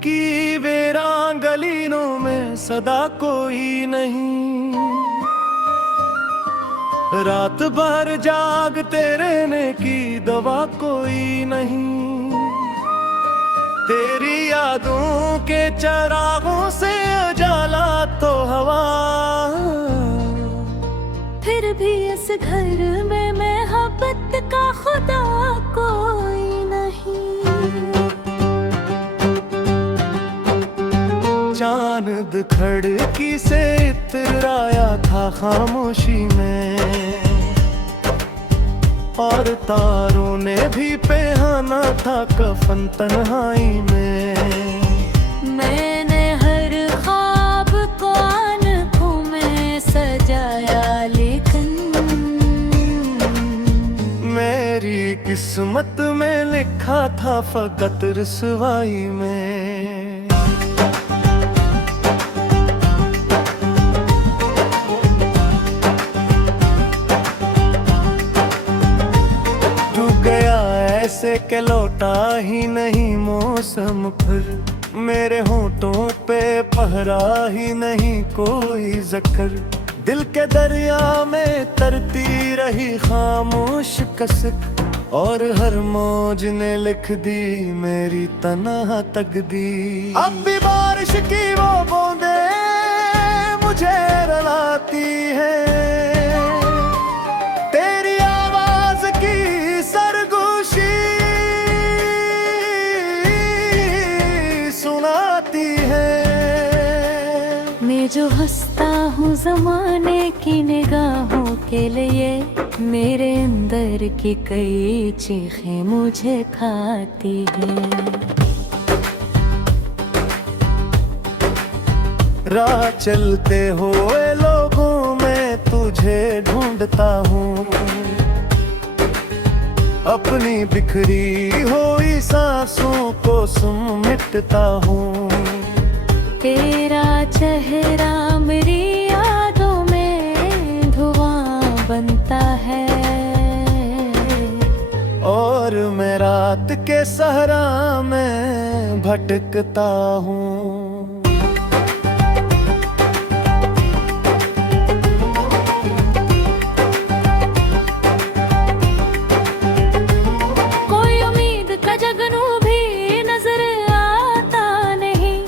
की वीरान गलियों में सदा कोई नहीं। रात भर जागते रहने की दवा कोई नहीं। तेरी यादों के चरागों से उजाला तो हवा, फिर भी इस घर में मोहब्बत का खुदा कोई नहीं। चांद खिड़की से इतराया था खामोशी में, और तारों ने भी पहना था कफन तन्हाई में। मैंने हर ख्वाब को आंखों में सजाया, लेकिन मेरी किस्मत में लिखा था फकत रुसवाई में। ऐसे के लौटा ही नहीं मौसम, फिर मेरे होठों पे पहरा ही नहीं कोई ज़ख्र। दिल के दरिया में तरती रही खामोश कसक, और हर मौज ने लिख दी मेरी तन्हा तकदीर। अब भी बारिश की वो बूंदे मुझे रुलाती है, तेरी आवाज की सरगोशी सुनाती है। मैं जो हंसता हूँ ज़माने की निगाहों के लिए, मेरे अंदर की कई चीखें मुझे खाती हैं। राह चलते हुए लोगों में तुझे ढूंढता हूँ, अपनी बिखरी हुई सांसों को समेटता हूँ। तेरा चेहरा मेरी यादों में धुआं बनता है, और मैं रात के सहरा में भटकता हूँ। कोई उम्मीद का जगनू भी नजर आता नहीं,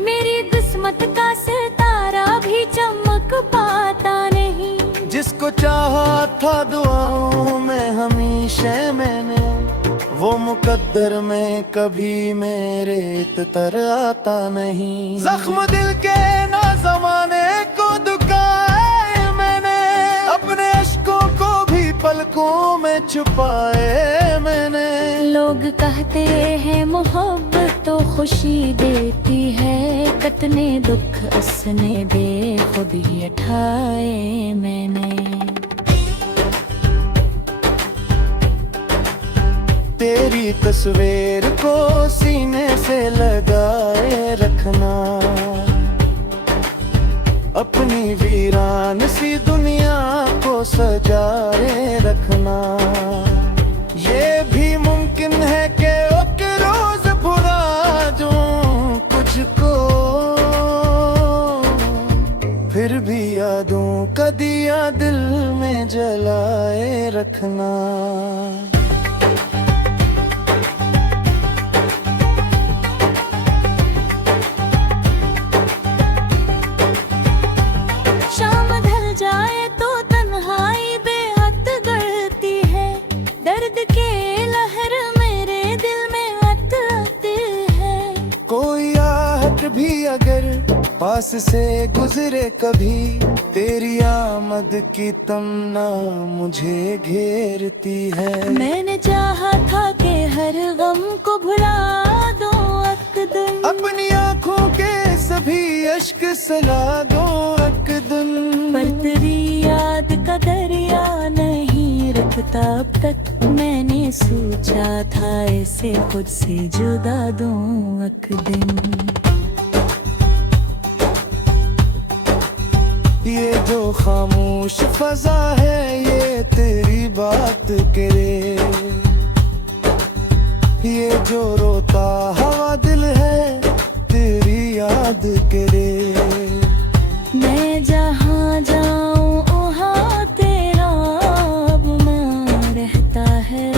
मेरी किस्मत का सितारा भी चमक पाता नहीं। जिसको चाहा था दुआओं में हमेशा मैंने, वो मुकद्दर में कभी मेरे तर आता नहीं। जख्म दिल के ना जमाने को दुखाए मैंने, अपने अश्कों को भी पलकों में छुपाए मैंने। लोग कहते हैं मोहब्बत तो खुशी देती है, कितने दुख उसने बेखुद ही उठाए मैंने। तेरी तस्वीर को सीने से लगाए रखना, अपनी वीरान सी दुनिया को सजाए रखना। ये भी मुमकिन है कि एक रोज भुला दूं तुझको, फिर भी यादों का दिया दिल में जलाए रखना। शाम ढल जाए तो तन्हाई बेहद गढ़ती है, दर्द के लहर मेरे दिल में आती है। कोई आहट भी अगर पास से गुजरे कभी, तेरी आमद की तमन्ना मुझे घेरती है। मैंने चाहा था कि हर गम को भुला दूं एक दिन, अपनी आँखों के सभी अश्क सला दो एक दिन। पर तेरी याद का दरिया नहीं रुकता अब तक, मैंने सोचा था इसे खुद से जुदा दूं एक दिन। ये जो खामोश फजा है ये तेरी बात करे, ये जो रोता हवा दिल है तेरी याद करे। मैं जहाँ जाऊँ वहाँ तेरा अपमान रहता है।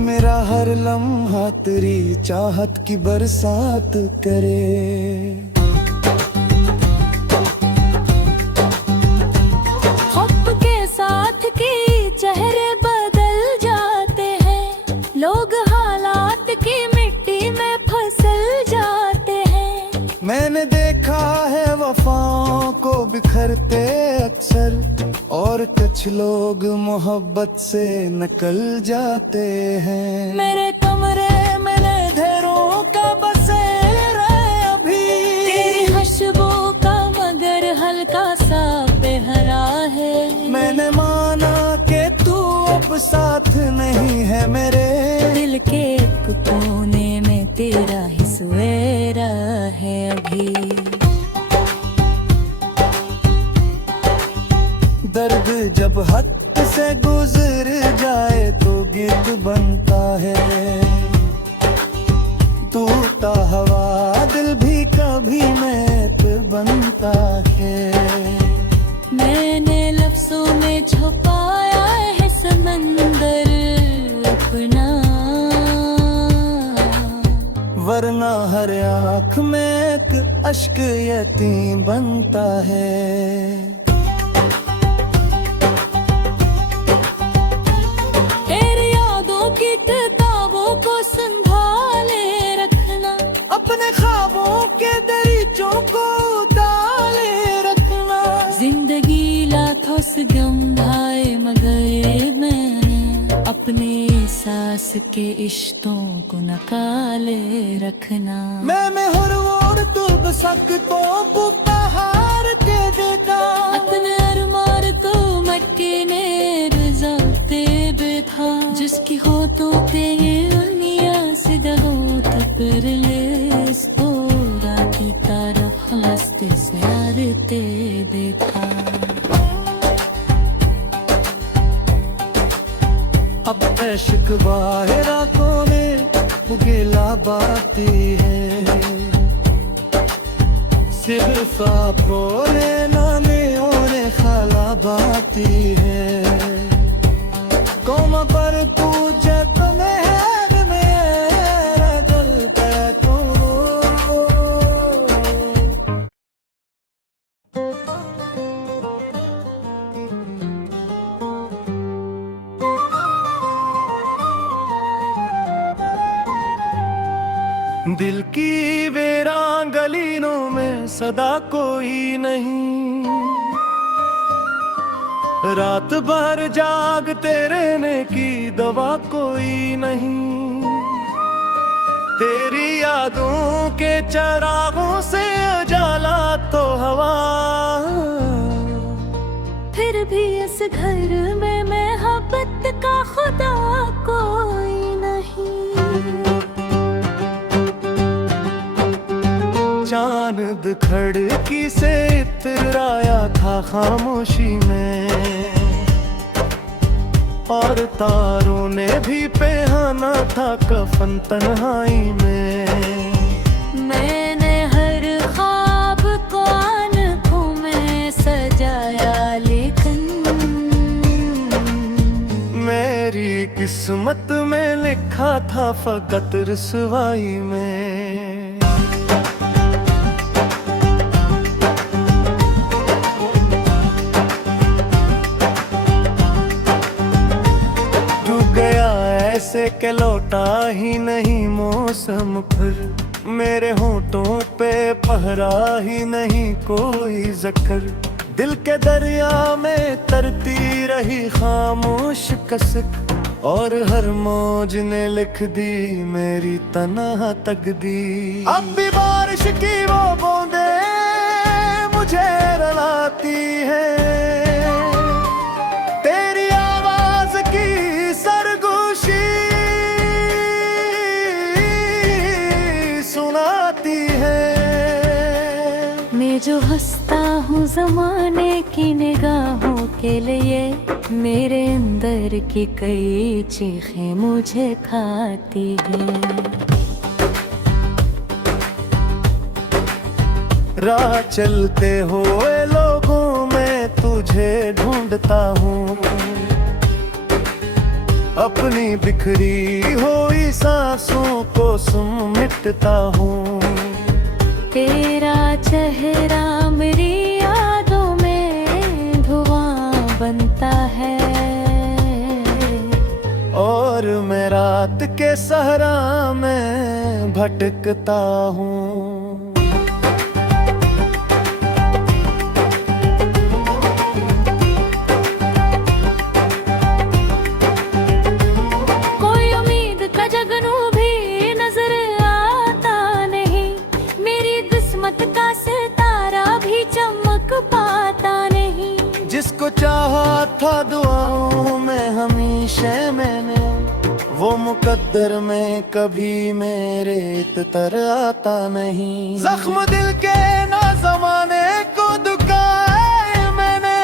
मेरा हर लम्हा तेरी चाहत की बरसात करे। हब के साथ की चेहरे बदल जाते हैं, लोग हालात की मिट्टी में फिसल जाते हैं। मैंने देखा है वफाओं को बिखरते अक्सर, और कुछ लोग मोहब्बत से निकल जाते हैं। मेरे कमरे में अंधेरों का बसेरा अभी, तेरी खुशबू का मगर हल्का सा पहरा है। मैंने माना कि तू अब साथ नहीं है मेरे, दिल के एक कोने में तेरा ही सवेरा है अभी। दर्द जब हद से गुजर जाए तो गीत बनता है। टूटा हवा दिल भी कभी महक बनता है। मैंने लफ्जों में छुपाया है समंदर अपना, वरना हर आँख में एक अश्क यतीम बनता है। तेरी यादों की किताबों को संभाले रखना, अपने ख्वाबों के दरीचों को डाले रखना। जिंदगी लाखों से गम भाए मगर मैंने अपने सांस के इश्तों को नकाले रखना। मैं हर और तुम सकतों को पहाड़ के देता, अपने अरमान तो मक्के ने रजाते था। जिसकी हो तो ये दुनिया से दहो तकर ले की तरफ हंसते से आरते देखा। अब इश्क बाहर रातों में बुगेला बाती है। सिर्फ आपको नामे और खाला बाती है। कौम पर तू जग में है मेरा जलता तो। दिल की वीरान गलियों में सदा कोई नहीं, रात भर जागते रहने की दवा कोई नहीं। तेरी यादों के चरागों से उजाला तो हवा, फिर भी इस घर में मोहब्बत का खुदा कोई नहीं। चांद खिड़की से इतराया था खामोशी में, और तारों ने भी पहना था कफन तन्हाई में। मैंने हर ख्वाब को आंखों में सजाया, लेकिन मेरी किस्मत में लिखा था फकत रुसवाई में। ऐसे के लौटा ही नहीं मौसम फिर, मेरे होठों पे पहरा ही नहीं कोई ज़ख्र। दिल के दरिया में तरती रही खामोश कसक, और हर मौज ने लिख दी मेरी तन्हा तकदीर। अब भी बारिश की वो बूंदे मुझे रुलाती है, तेरी आवाज की सरगोशी सुनाती है। मैं जो हंसता हूँ ज़माने की निगाहों के लिए, मेरे अंदर की कई चीखें मुझे खाती है। राह चलते हुए लोगों में तुझे ढूंढता हूँ, अपनी बिखरी हुई सांसों को समेटता हूँ। तेरा चेहरा मेरी यादों में धुआं बनता है, और मैं रात के सहरा में भटकता हूँ। कोई उम्मीद का जगनू भी नजर आता नहीं, मेरी किस्मत का सितारा भी चमक पाता नहीं। जिसको चाहा था दुआओं में हमेशा मैंने, वो मुकद्दर में कभी मेरे तर आता नहीं। जख्म दिल के ना ज़माने को दुखाए मैंने,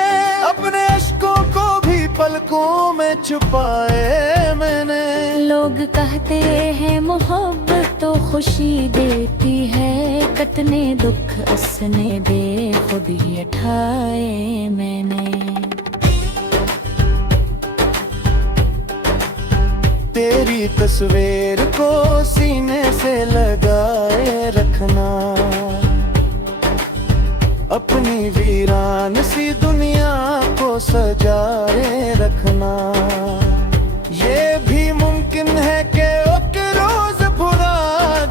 अपने अश्कों को भी पलकों में छुपाए मैंने। लोग कहते हैं मोहब्बत तो खुशी देती है, कतने दुख उसने बेखुद ही उठाए मैंने। तेरी तस्वीर को सीने से लगाए रखना, अपनी वीरान सी दुनिया को सजाए रखना। ये भी मुमकिन है कि एक रोज भुला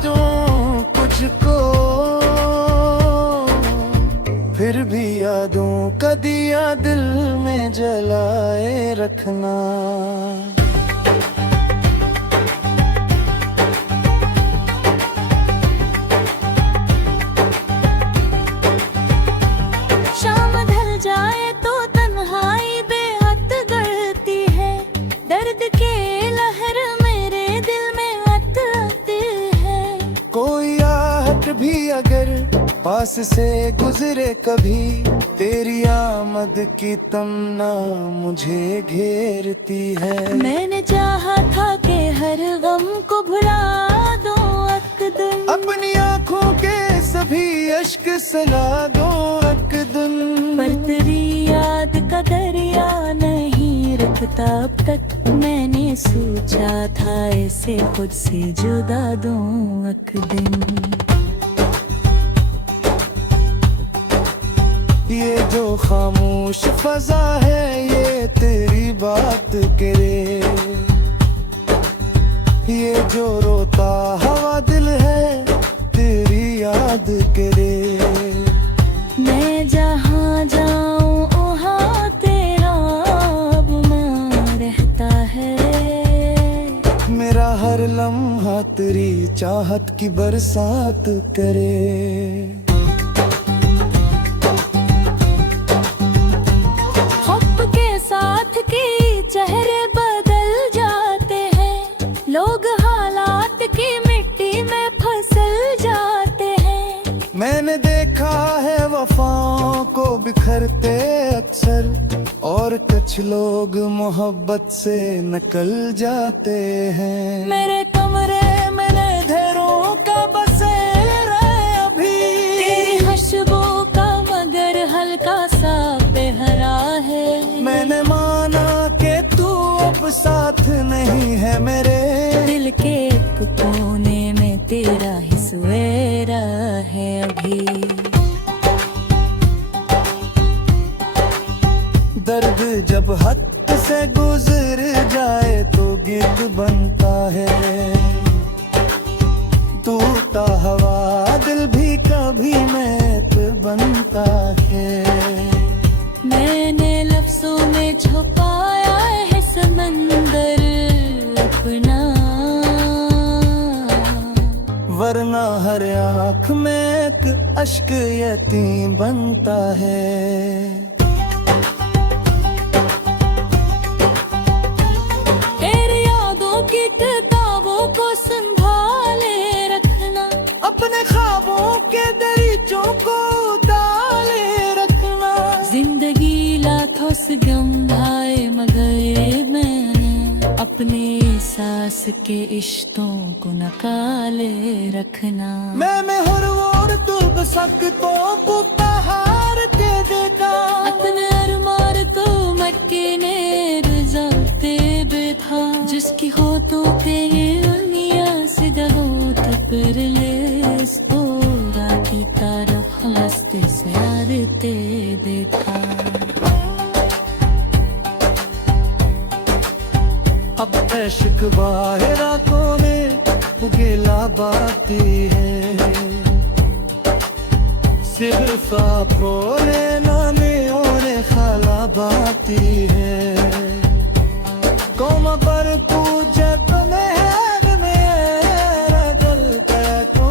दूं तुझको, फिर भी यादों का दिया दिल में जलाए रखना। शाम ढल जाए तो तन्हाई बेहद गलती है, दर्द के लहर मेरे दिल में आती है। कोई आहट भी अगर पास से गुजरे कभी, तेरी आमद की तमन्ना मुझे घेरती है। मैंने चाहा था कि हर गम को भुला दूं एक दिन, अपनी आँखों के सभी अश्क सला दो एक दिन। पर तेरी याद का दरिया नहीं रुकता अब तक, मैंने सोचा था ऐसे खुद से जुदा दूं एक दिन। ये जो खामोश फजा है ये तेरी बात करे, ये जो रोता हवा दिल है तेरी याद करे। मैं जहाँ जाऊँ वहाँ तेरा गुमान रहता है, मेरा हर लम्हा तेरी चाहत की बरसात करे। वक्त के साथ के चेहरे बदल जाते हैं, लोग हालात की मिट्टी में फसल जाते हैं। मैंने देखा है वफाओं को बिखरते अक्सर, और कुछ लोग मोहब्बत से निकल जाते हैं। मेरे कमरे में अंधेरों का बसेरा अभी, तेरी खुशबू का मगर हल्का सा बेहरा है। मैंने माना कि तू अब साथ नहीं है मेरे, दिल के एक कोने में तेरा ही सवेरा है अभी। दर्द जब हद से गुजर जाए तो गिद्ध बनता है, टूटा हवा दिल भी कभी मैत बनता है। मैंने लफ्जों में छुपाया है समंदर अपना, वरना हर आँख में एक अश्क यतीम बनता है। तेरी यादों की किताबों को संभाले रखना, अपने ख्वाबों के दरीचों को डाले रखना। जिंदगी लाखों से गम भाए मगर मैंने अपने सांस के इश्तों को नकाले रखना। मैं हर और तुम सकतों को पहाड़ के देता। अपने अरमान को मक्के ने रजाते बैठा। जिसकी होठों पे ये दुनिया से दहोत पर ले की तरफ हंसते से आरते देखा। अब इश्क बाहर आंखों में उगेला बाती है। सिर्फ आपको ने नामे और खाला बाती है। कौम पर पूजा तुम्हें है मेरा दर्द तो।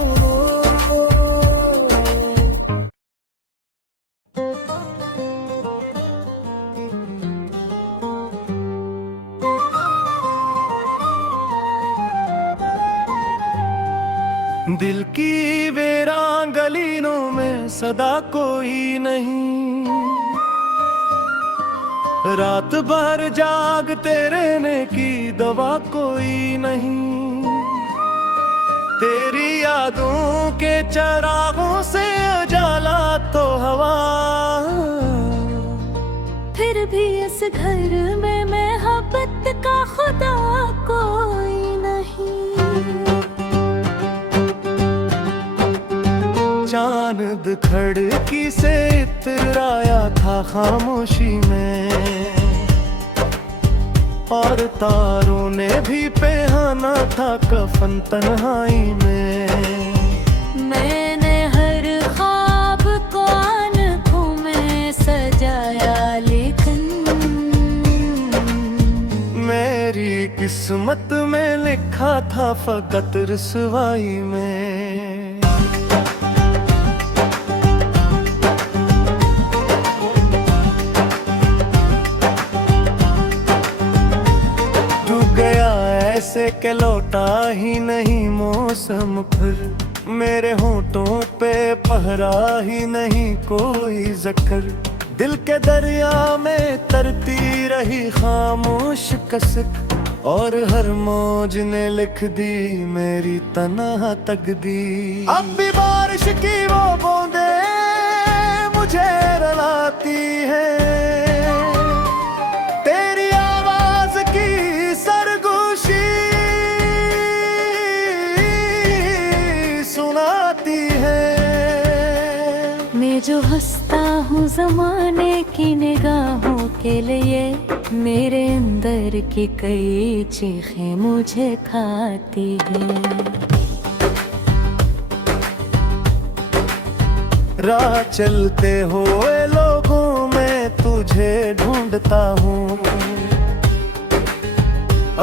दिल की वीरांगलिनों में सदा कोई नहीं। रात भर जागते रहने की दवा कोई नहीं। तेरी यादों के चरागों से उजाला तो हवा। फिर भी इस घर में मोहब्बत का खुदा कोई नहीं। चांद खिड़की से इतराया था खामोशी में। और तारों ने भी पहना था कफन तन्हाई में। मैंने हर ख्वाब को आंखों में सजाया लेकिन मेरी किस्मत में लिखा था फकत रुसवाई में। ऐसे के लौटा ही नहीं मौसम फिर। मेरे होठों पे पहरा ही नहीं कोई ज़कर। दिल के दरिया में तरती रही खामोश कसक। और हर मौज ने लिख दी मेरी तन्हा तकदीर। अब भी बारिश की वो बूंदे मुझे रुलाती है। मैं जो हंसता हूँ ज़माने की निगाहों के लिए। मेरे अंदर की कई चीखें मुझे खाती हैं। राह चलते हुए लोगों में तुझे ढूंढता हूँ।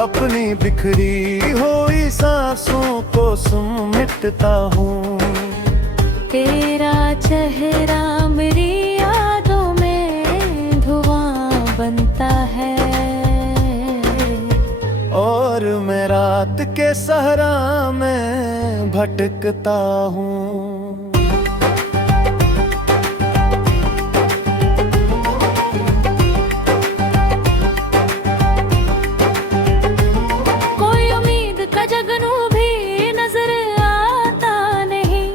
अपनी बिखरी हुई सांसों को समेटता हूँ। तेरा चेहरा मेरी यादों में धुआं बनता है। और मैं रात के सहरा में भटकता हूँ। कोई उम्मीद का जगनू भी नजर आता नहीं।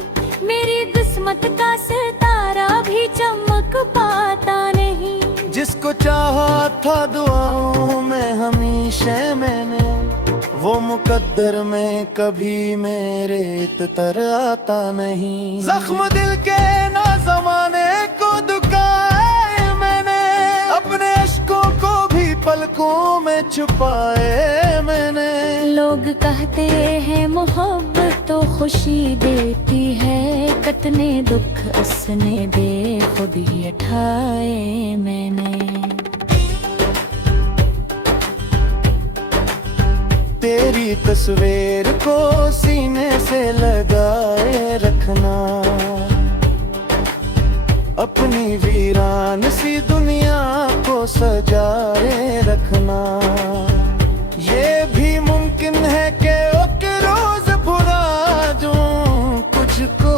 मेरी किस्मत का सितारा भी चमक पाता नहीं। जिसको चाहा था दुआओं में हमेशा मैंने। वो मुकद्दर में कभी मेरे तर आता नहीं। जख्म दिल के ना ज़माने को दुखाए मैंने। अपने अश्कों को भी पलकों में छुपाए मैंने। लोग कहते हैं मोहब्बत तो खुशी देती है। कतने दुख उसने बेखुद ही उठाए मैंने। तेरी तस्वीर को सीने से लगाए रखना। अपनी वीरान सी दुनिया को सजाए रखना। ये भी मुमकिन है कि एक रोज भुला दूं तुझको।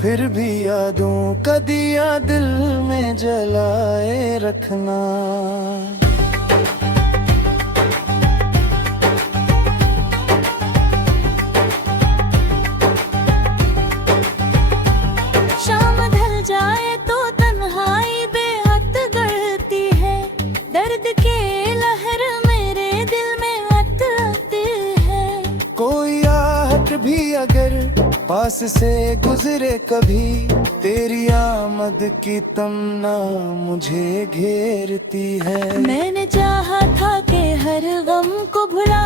फिर भी यादों का दिया दिल में जलाए रखना। पास से गुजरे कभी, तेरी आमद की तमन्ना मुझे घेरती है। मैंने चाहा था कि हर गम को भुला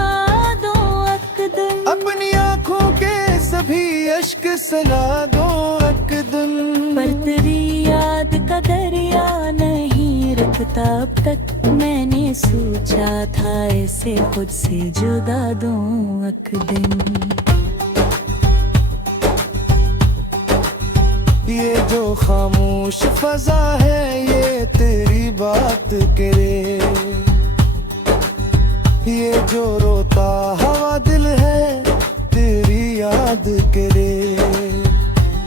दूं अकदम, अपनी आँखों के सभी अश्क सला दो अकदम, पर तेरी याद का दरिया नहीं रुकता अब तक। मैंने सोचा था ऐसे खुद से जुदा दूं अकदम। ये जो खामोश फजा है ये तेरी बात करे, ये जो रोता हवा दिल है तेरी याद करे।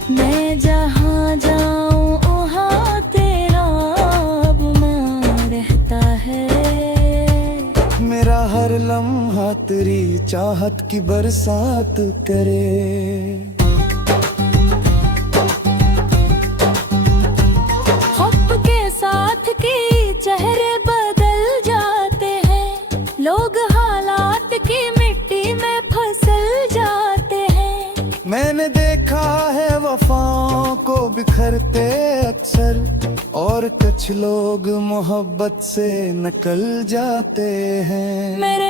मैं जहाँ जाऊँ वहाँ तेरा गुमान रहता है, मेरा हर लम्हा तेरी चाहत की बरसात करे। हुब के साथ की चेहरे बदल जाते हैं, लोग हालात की मिट्टी में फिसल जाते हैं। मैंने देखा है वफाओं को बिखरते अक्सर, और कुछ लोग मोहब्बत से निकल जाते हैं। मेरे